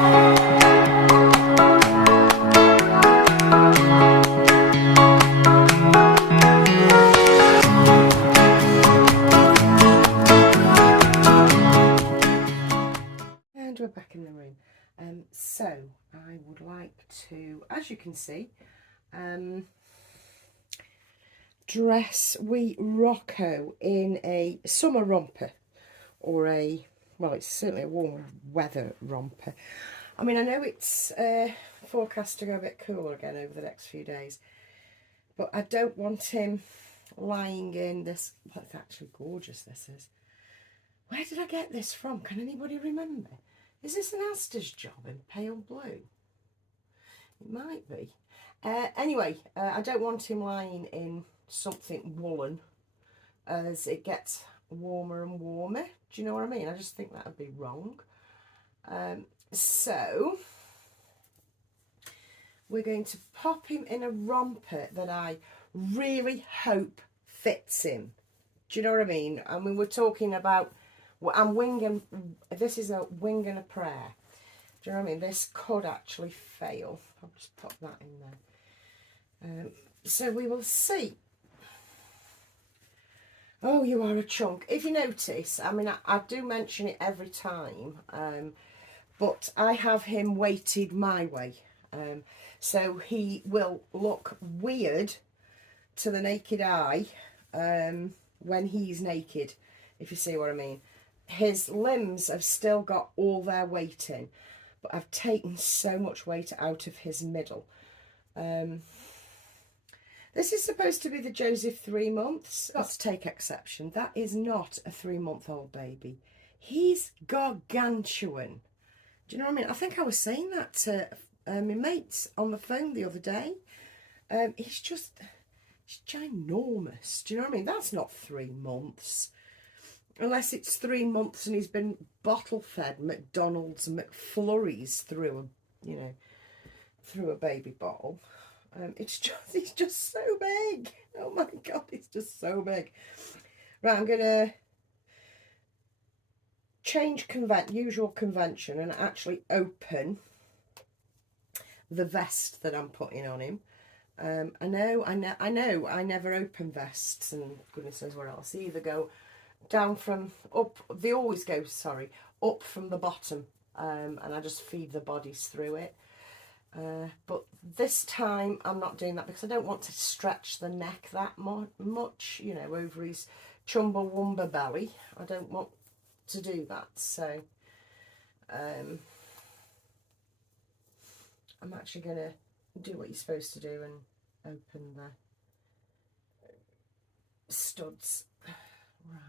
We're back in the room. So I would like to, as you can see, dress wee Rocco in a summer romper, or a, well, it's certainly a warmer weather romper. I mean, I know it's forecast to go a bit cooler again over the next few days, but I don't want him lying in this. Well, it's actually gorgeous, this is. Where did I get this from? Can anybody remember? Is this an Asda's job in pale blue? It might be. Anyway, I don't want him lying in something woolen as it gets warmer and warmer. Do you know what I mean? I just think that would be wrong. So we're going to pop him in a romper that I really hope fits him. Do you know what I mean? I mean, we're talking about, I'm winging, this is a wing and a prayer. Do you know what I mean? This could actually fail. I'll just pop that in there. So we will see. Oh, you are a chunk. If you notice, I mean, I do mention it every time, but I have him weighted my way. So he will look weird to the naked eye when he's naked, if you see what I mean. His limbs have still got all their weight in, but I've taken so much weight out of his middle. This is supposed to be the Joseph 3 months. Let's take exception. That is not a 3-month-old baby. He's gargantuan. Do you know what I mean? I think I was saying that to my mates on the phone the other day. He's ginormous. Do you know what I mean? That's not 3 months. Unless it's 3 months and he's been bottle fed McDonald's McFlurries through a baby bottle. He's just so big. Oh my God, he's just so big. Right, I'm gonna change usual convention and actually open the vest that I'm putting on him. I know, I never open vests, and goodness knows where else. They either go down from up, they always go, sorry, up from the bottom, and I just feed the bodies through it. But this time I'm not doing that because I don't want to stretch the neck that much, you know, over his chumbawamba belly. I don't want to do that, so I'm actually going to do what you're supposed to do and open the studs. Right.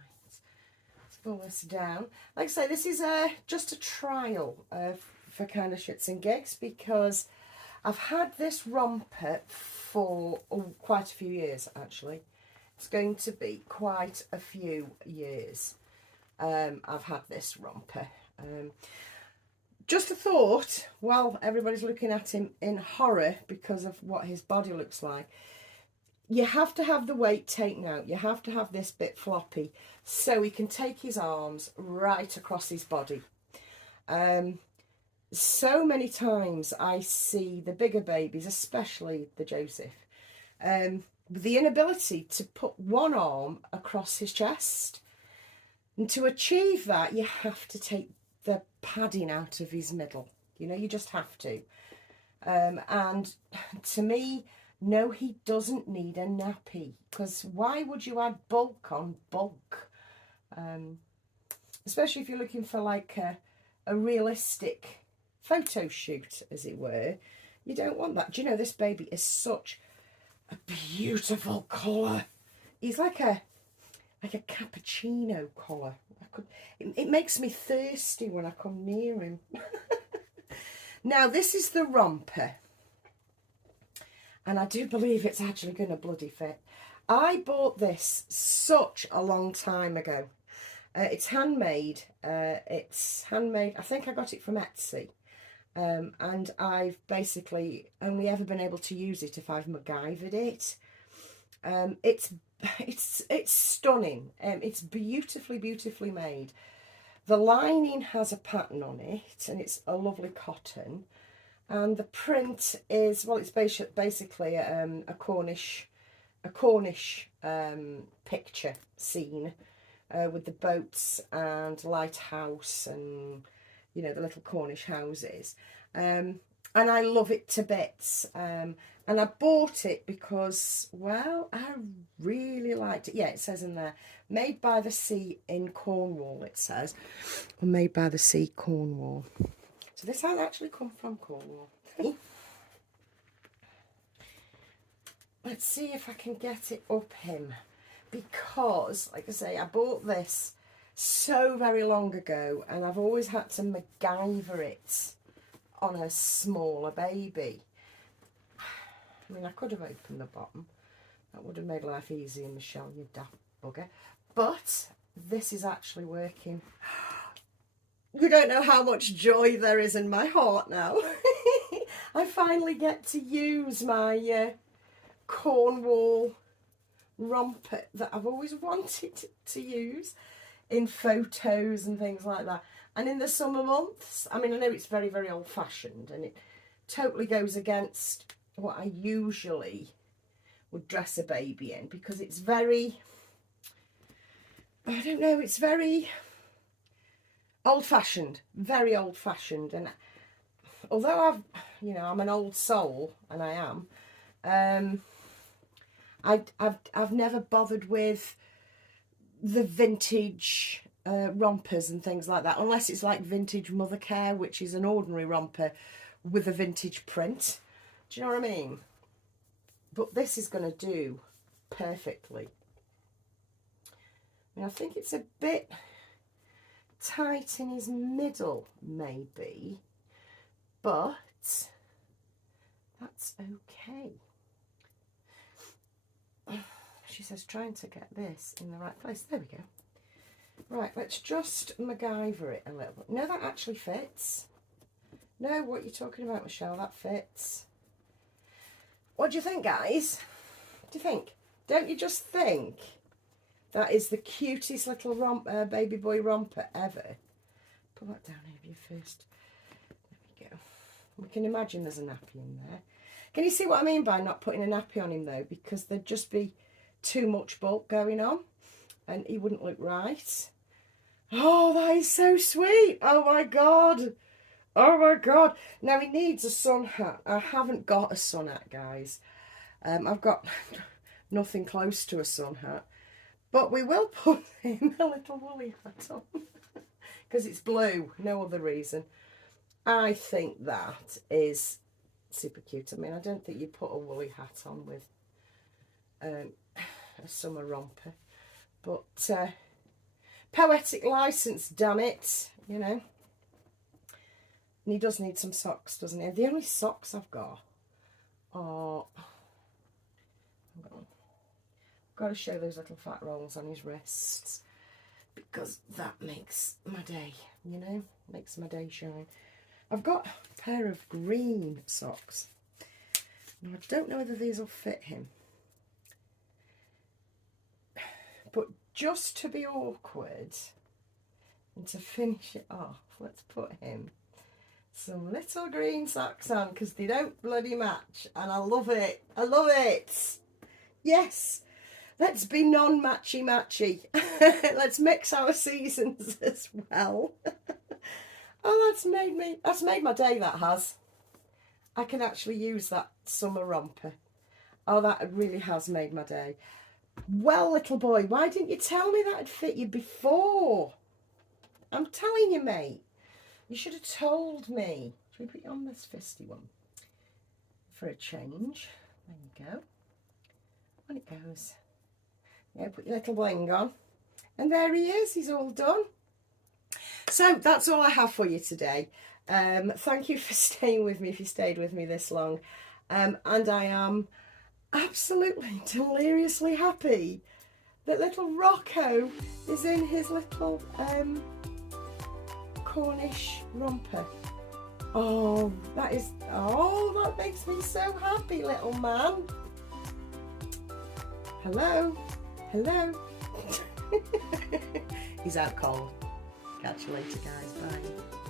Pull this down. Like I say, this is just a trial for kind of shits and gigs, because I've had this romper for quite a few years actually. It's going to be quite a few years I've had this romper. Just a thought, while everybody's looking at him in horror because of what his body looks like, you have to have the weight taken out. You have to have this bit floppy so he can take his arms right across his body. So many times I see the bigger babies, especially the Joseph, the inability to put one arm across his chest. And to achieve that, you have to take the padding out of his middle. You know, you just have to. And to me, no, he doesn't need a nappy, because why would you add bulk on bulk? Especially if you're looking for like a realistic photo shoot, as it were. You don't want that. Do you know, this baby is such a beautiful colour. He's like a cappuccino colour. It makes me thirsty when I come near him. Now, this is the romper. And I do believe it's actually going to bloody fit. I bought this such a long time ago. It's handmade. I think I got it from Etsy. And I've basically only ever been able to use it if I've MacGyvered it. It's stunning. It's beautifully made. The lining has a pattern on it, and it's a lovely cotton. And the print is, well, it's basically a Cornish picture scene with the boats and lighthouse and, you know, the little Cornish houses. And I love it to bits. And I bought it because, well, I really liked it. Yeah, it says in there, made by the sea in Cornwall, it says. Or made by the sea, Cornwall. So this has actually come from Cornwall. Let's see if I can get it up him. Because, like I say, I bought this so very long ago, and I've always had to MacGyver it on a smaller baby. I mean, I could have opened the bottom. That would have made life easier, Michelle, you daft bugger. But this is actually working. You don't know how much joy there is in my heart now. I finally get to use my Cornwall romper that I've always wanted to use in photos and things like that. And in the summer months, I mean, I know it's very, very old-fashioned, and it totally goes against what I usually would dress a baby in, because it's very, I don't know, it's very old-fashioned, very old-fashioned. And although I'm an old soul, and I am, I've never bothered with the vintage rompers and things like that, unless it's like vintage mother care, which is an ordinary romper with a vintage print. Do you know what I mean? But this is going to do perfectly. I mean, I think it's a bit tight in his middle, maybe, but that's okay. She says, trying to get this in the right place. There we go. Right, let's just MacGyver it a little bit. No, that actually fits. No, what you're talking about, Michelle, that fits. What do you think, guys? What do you think? Don't you just think that is the cutest little baby boy romper ever? Pull that down over you first. There we go. We can imagine there's a nappy in there. Can you see what I mean by not putting a nappy on him, though? Because there'd just be too much bulk going on, and he wouldn't look right. Oh, that is so sweet. Oh, my God. Oh, my God. Now, he needs a sun hat. I haven't got a sun hat, guys. I've got nothing close to a sun hat. But we will put him a little woolly hat on. Because it's blue. No other reason. I think that is super cute. I mean, I don't think you put a woolly hat on with a summer romper. But poetic license, damn it, you know. And he does need some socks, doesn't he? The only socks I've got are... I've got to show those little fat rolls on his wrists, because that makes my day, you know, makes my day shine. I've got a pair of green socks. Now, I don't know whether these will fit him. But just to be awkward and to finish it off, let's put him some little green socks on, because they don't bloody match, and I love it. I love it. Yes, let's be non-matchy-matchy. Let's mix our seasons as well. Oh, that's made my day, that has. I can actually use that summer romper. Oh, that really has made my day. Well, little boy, why didn't you tell me that'd fit you before? I'm telling you, mate. You should have told me. Should we put you on this fisty one for a change? There you go. On it goes. Yeah, put your little bling on. And there he is. He's all done. So that's all I have for you today. Thank you for staying with me, if you stayed with me this long. And I am absolutely deliriously happy that little Rocco is in his little Cornish romper. Oh, that makes me so happy, little man. Hello, hello. He's out cold. Catch you later, guys. Bye.